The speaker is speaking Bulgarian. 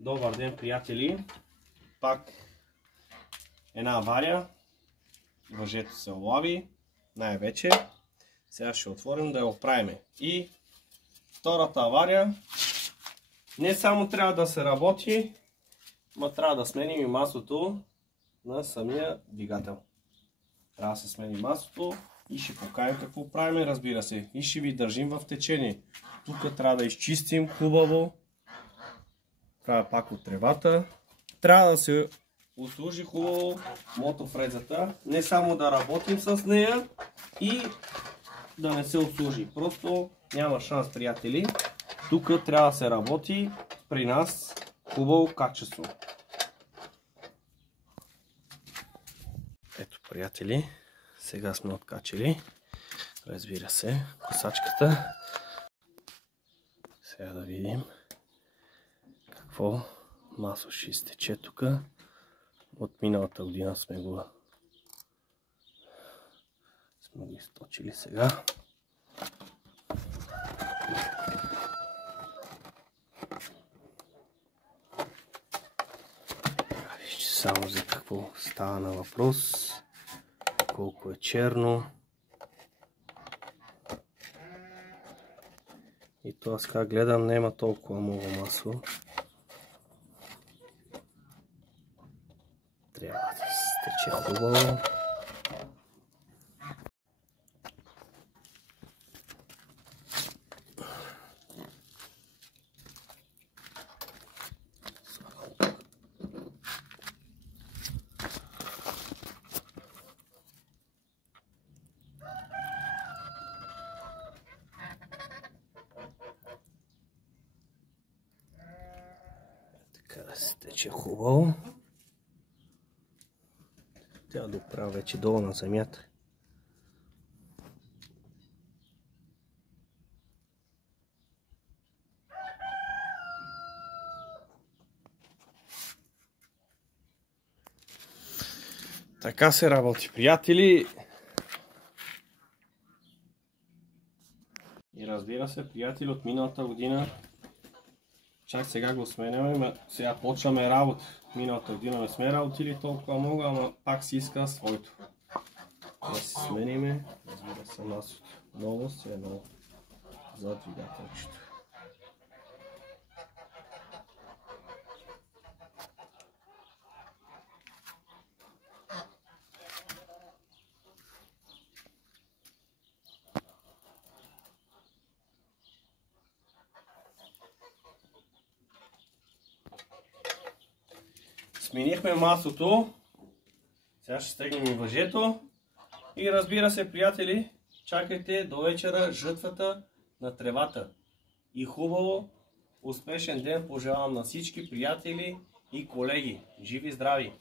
Добър ден, приятели! Пак една авария. Въжето се олави най-вече. Сега ще отворим да я оправим. И втората авария. Не само трябва да се работи, но трябва да сменим и маслото на самия двигател. Трябва да се смени маслото и ще покажем какво правим, разбира се. И ще ви държим в течение. Тук трябва да изчистим хубаво. Правя пак от тревата. Трябва да се услужи хубаво мотофрезата. Не само да работим с нея и да не се услужи. Просто няма шанс, приятели. Тук трябва да се работи при нас хубаво качество. Ето, приятели, сега сме откачили. Разбира се, косачката. Сега да видим какво масло ще изтече тук. От миналата година сме го източили сега. Вижте само за какво става на въпрос. Колко е черно. И то аз как гледам, няма толкова много масло. Трябва да стече хубаво. Така да стече хубаво. Трябва да оправя вече долу на земята. Така се работи, приятели. И разбира се, приятели, от миналата година чак сега го сменяме, сега почваме работа. Миналата година не сме работили толкова много, ама пак си иска своето. Да си смениме, разбира се, маслото. Ново си е ново за двигателчето. Сменихме маслото. Сега ще стегнем и въжето. И разбира се, приятели, чакайте до вечера жътвата на тревата. И хубаво, успешен ден пожелавам на всички приятели и колеги. Живи, здрави!